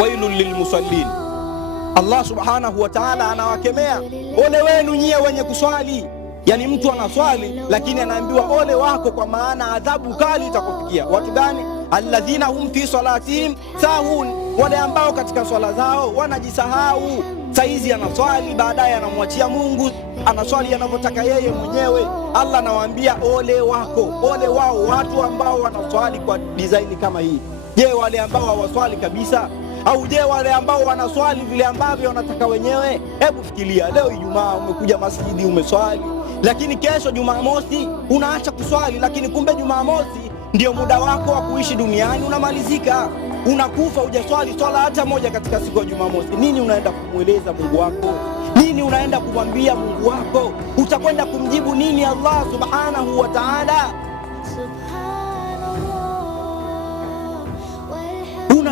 wailul lilmusallin. Allah subhanahu wa ta'ala anawakemea, ole wenu nyie wenye kuswali. Yani mtu anaswali lakini anaambiwa ole wako, kwa maana adhabu kali itakufikia. Watu gani? Alladhina hum fi salatihim sahun, wale ambao katika swala zao wanajisahau. Saizi anaswali, baadaye anamwachia Mungu, anaswali anavyotaka yeye mwenyewe. Allah anawaambia ole wako, ole wao watu ambao wanaswali kwa design kama hii. Je, wale ambao hawaswali kabisa? Au je, wale ambao wanaswali vile ambavyo wanataka wenyewe? Hebu fikiria, leo Ijumaa umekuja masjidi umeswali, lakini kesho Jumamosi unaacha kuswali, lakini kumbe Jumamosi ndio muda wako wa kuishi duniani unamalizika. Unakufa hujaswali swala hata moja katika siku ya Jumamosi. Nini unaenda kumweleza Mungu wako? Nini unaenda kumwambia Mungu wako? Utakwenda kumjibu nini Allah subhanahu wa ta'ala?